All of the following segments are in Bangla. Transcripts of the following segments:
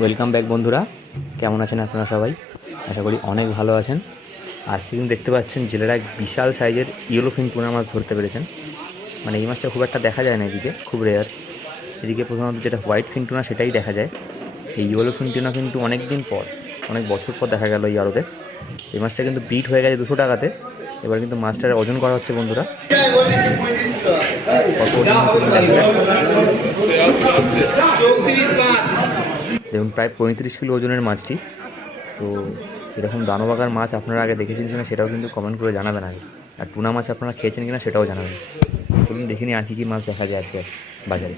ওয়েলকাম ব্যাক বন্ধুরা, কেমন আছেন আপনারা সবাই? আশা করি অনেক ভালো আছেন। আজকে কিন্তু দেখতে পাচ্ছেন জেলেরা এক বিশাল সাইজের ইয়েলোফিন টুনা মাছ ধরতে পেরেছেন। মানে এই মাছটা খুব একটা দেখা যায় না এদিকে, খুব রেয়ার। এদিকে প্রধানত যেটা হোয়াইট ফিন টুনা সেটাই দেখা যায়। এই ইয়েলোফিন টুনা কিন্তু অনেক দিন পর, অনেক বছর পর দেখা গেল এই আড়তে। এই মাছটা কিন্তু ব্রিড হয়ে গেছে 200 টাকাতে। এবার কিন্তু মাছটার ওজন করা হচ্ছে বন্ধুরা। দেখুন প্রায় 35 কিলো ওজনের মাছটি। তো এরকম দানবাগার মাছ আপনারা আগে দেখেছেন কিনা সেটাও কিন্তু কমেন্ট করে জানাবেন আগে। আর টুনা মাছ আপনারা খেয়েছেন কিনা সেটাও জানাবেন। চলুন দেখিনি আর কী মাছ দেখা যায় আজকে বাজারে।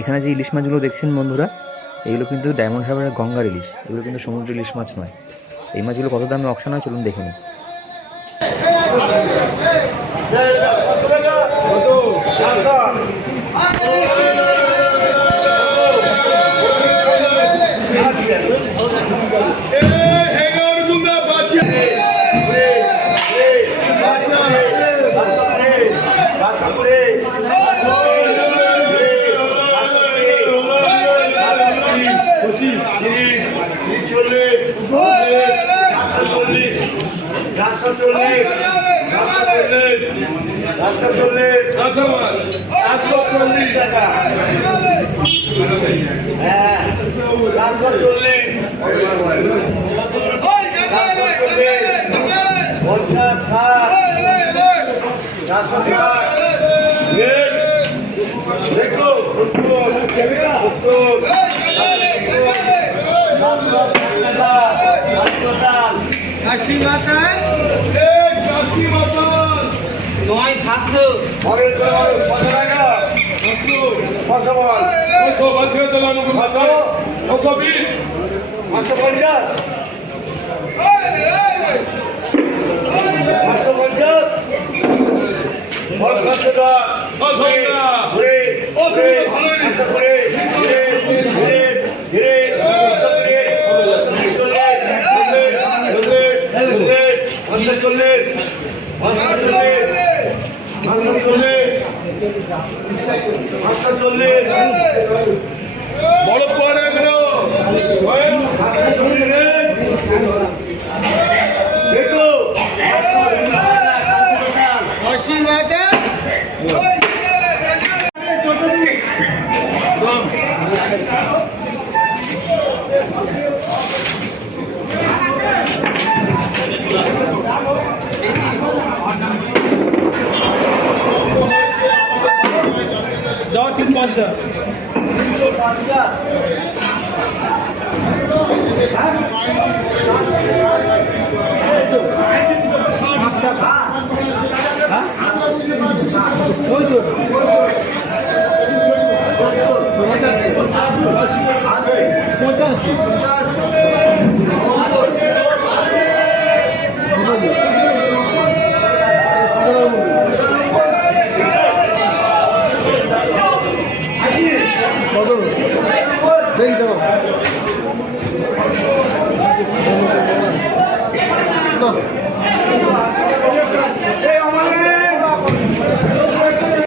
এখানে যে ইলিশ মাছগুলো দেখছেন বন্ধুরা, এগুলো কিন্তু ডায়মন্ড হারবারের গঙ্গার ইলিশ। এগুলো কিন্তু সমুদ্র ইলিশ মাছ নয়। এই মাছগুলো কত দামে অকশন হয় চলুন দেখে নিন।